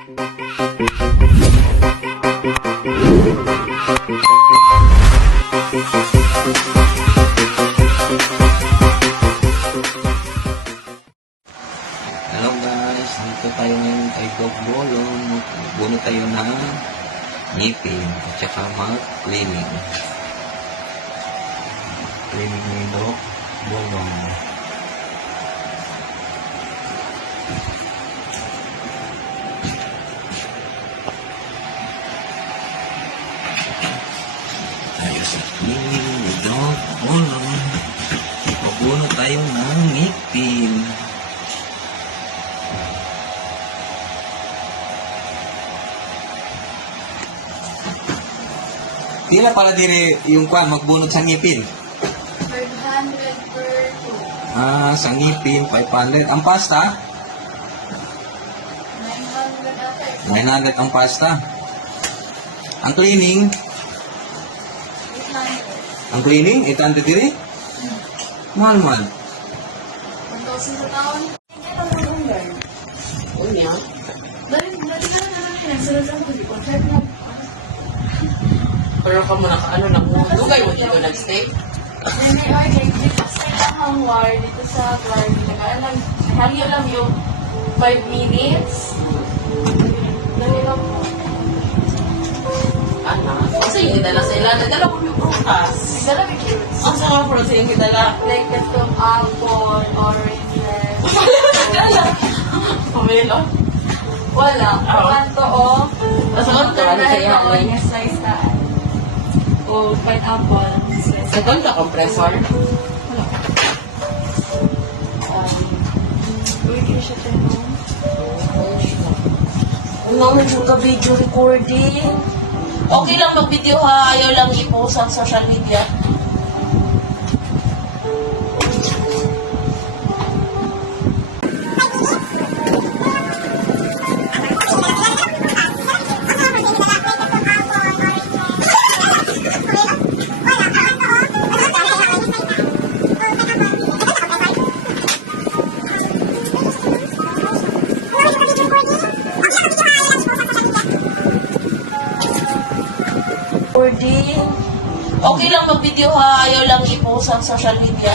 Hello guys, dito tayo ngayon kay Doc Bolong. Magbuno tayo ng ngipin at saka mag-cleaning. Cleaning ni Doc Bolong. Tayo sa cleaning ni Doc Bolong. Magbuno tayo ng ngipin. Pila pala dire yung kwan magbunot sa ngipin? 500 per 2. Sa ngipin 500. Ang pasta? 900 ata. 900 ang pasta. Ang cleaning? 800. Ang cleaning 800 dire? Mahal. 1,000 sa taon. Hindi lang ang unggan. Unya? Dali na natin. Nagsalasal ko di contract na. Pero ka muna ano na dugay mo dito nag-stay? Then may order dito sa hangwar dito sa Clark. Hangyo lang yung 5 minutes. Dali lang po. Ano? Kasi yung dala sa ila, nagdala ko yung prutas. Dala may cute. Ang sa mga prutas yung dala. Like itong apple, oranges. Dala. Pamelo? Wala. Kanto o. Asa ka ito? Ano kaya? Orange slice na. O pineapple. Nagdala ka compressor? Wala. Uy, kaya siya tinong. Ano yung ka-video recording? Okay lang mag-video ha, ayaw lang i-post sa social media. Recording. Okay lang mag-video ha, ayaw lang i-post sa social media.